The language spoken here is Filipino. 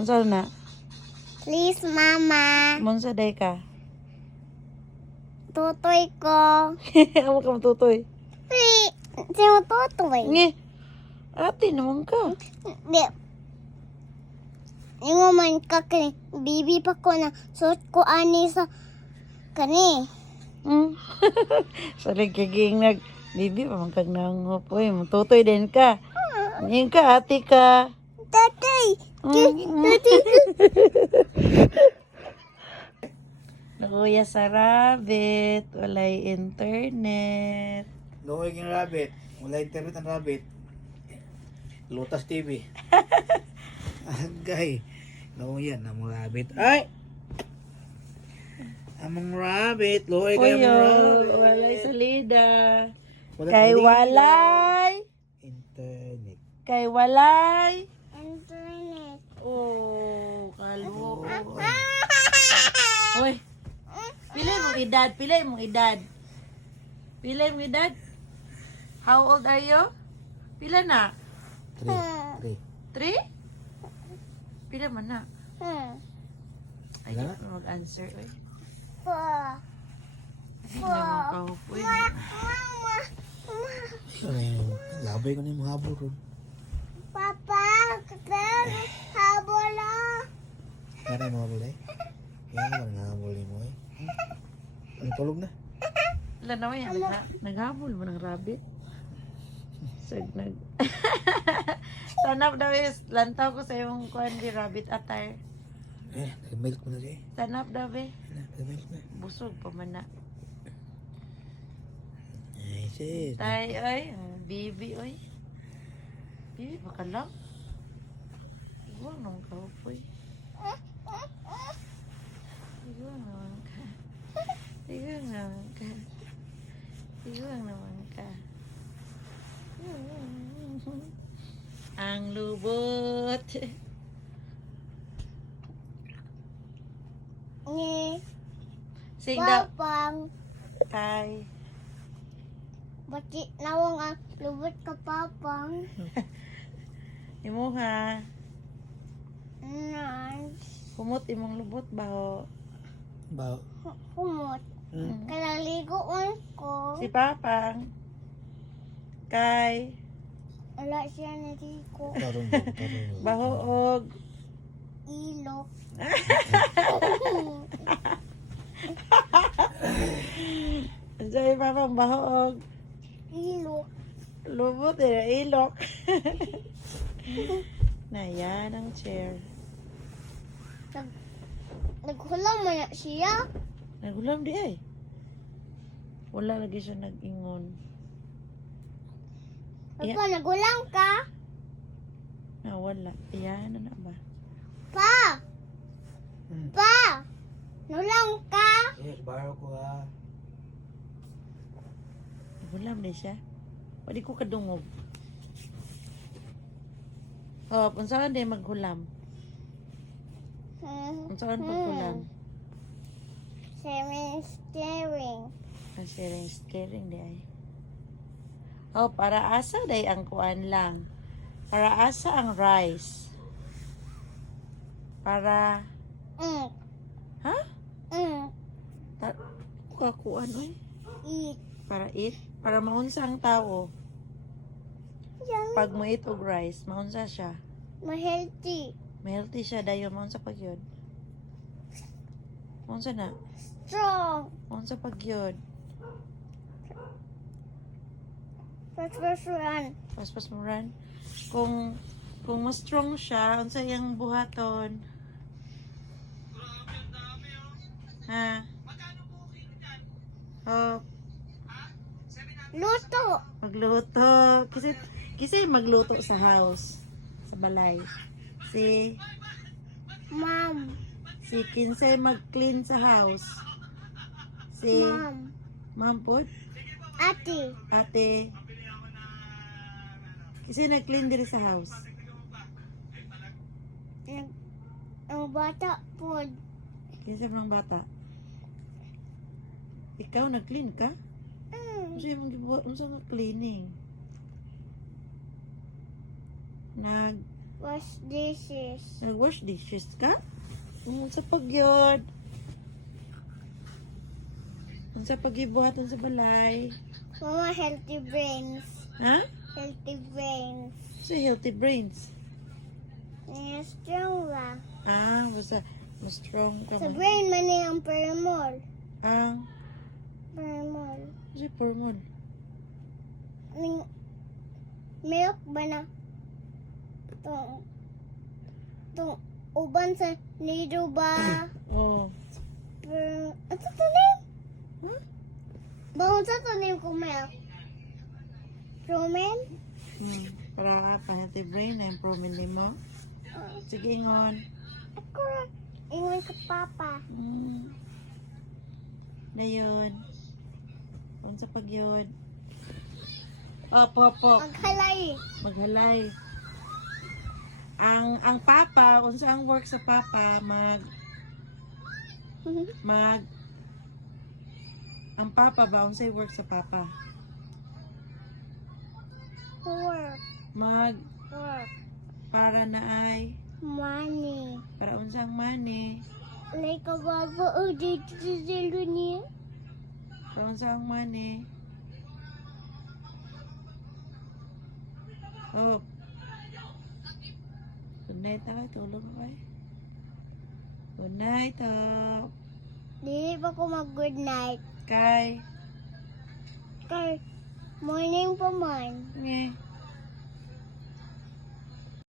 Unsa na? Please, Mama. Munsa day ka? Tutoy ko. Amo ka matutoy. Sino tutoy? Nge. Ate naman ka. Di. Yung man ka kani. Bibi pa ko na. Suot ko ani sa kani. Hmm. Salig kaging nag bibi pa man kag nangup. Uy, matutoy din ka. Ngayon ka, ate ka. Tatay. Mm. Luya sa rabbit. Walay internet. Luhoy yung rabbit. Wala internet ang rabbit. Lotus TV. Agay. Luhoy yan ang rabbit. Ay! Among rabbit. Luhoy kayo Puyo, among rabbit. walay salida. Wala Kay salida. walay. Internet. Kay walay. Internet. Oh, kalbo. Uy. Pilay mong edad, pilay mong edad. Pilay mong edad. How old are you? Pila na? 3. 3? Pila man na? Ay, Wala. di pa mag-answer. Uy. Pa. Hindi na makahupoy. Labay ko na yung mga habol ron. Papa, kakal, habola. Kaya mo habol eh. Yan naman nga habol mo eh. Ang tulog na. Wala naman yan. Naghabol mo ng rabbit. Nag... Sanap daw is, lantaw ko sa yung kuhan di rabbit attire. Nag-milk mo na siya eh. Sanap daw be. Nag-milk na. Busog pa man na. Ay, sis. Tay, oy. Bibi, oy. Bibi, baka lang. Igual nung kaupoy. Igual naman ka. Igual naman ka. Igual naman ka. Ang lubot. Ni, Sing daw. papang. Kay. Bati nawang ang lubot ka, papang. Imo ha. Nice. Kumot imong lubot ba? Bao. Kumot. Hmm. Kalaligoon ko. Si Papang. Kay. Wala siya naligo. Tarong mo. Tarong mo. Bahoog. Ilok. Say Papang bahoog. Ilok. Lubot eh. Ilok. Na yan ang chair. Naghulam mo na siya. Nagulam di ay. Wala lagi siya nag-ingon. Papa, nagulam ka? Na wala. Iyan na ba? Pa! Hmm. Pa! Nulang ka? Yes, baro ko ha. Nagulam di siya. Pwede ko kadungog. Oh, unsaon din maghulam? Unsaon paghulam? Seven steering. Ang scaring di ay. Oh, para asa day ang kuan lang. Para asa ang rice. Para Mm. ha? Mm. Kuan oy. Eat. Para eat, para maunsa ang tao. Yan. Pag mo eat og rice, maunsa siya. Ma-healthy. Healthy siya dayon maunsa pag yun. Maunsa na? Strong. Maunsa pag yun. First run. Pas mo ran. Kung mas strong siya, unsa yang buhaton? Ha? Oh, Luto. magluto. Kasi magluto sa house. Sa balay. Si Mom. Kinsay mag-clean sa house. Si Mom. Ma'am po, Ate. ate. Kasi nag-clean diri sa house. Ang bata po. Kinsa man ang bata? Ikaw nag-clean ka? Unsa imong gibuhat? Unsa nga cleaning? Wash dishes. Nag-wash dishes ka? Sa pagyod. Sa paggibuhatan sa balay. Mama, healthy brains. Ha? Healthy brains. Sa healthy brains. Strong ba? Basta mas strong ka Sa mo. brain man yung perimol. Ang Perimol. si Pormon. Milk ba na? Itong uban sa nido ba? Oh. Ito tanim? Huh? Bangon sa tanim ko milk. Promen? Para pa healthy brain na improvement din mo. Sige, ingon. Ako, ingon sa papa. Na yun. Unsa pagyod. Opo. Maghalay. Maghalay. Ang papa, unsa ang work sa papa, ang papa ba unsay work sa papa? Work. Mag Work. para na ay Money. para unsang money. Like a baba o dito sa zelo niya. Para unsang money. Oh. Good night na kayo. Tulog ka kayo. Good night, oh. Dili pa ko mag good night. Kay. Kay morning pa man. Nge.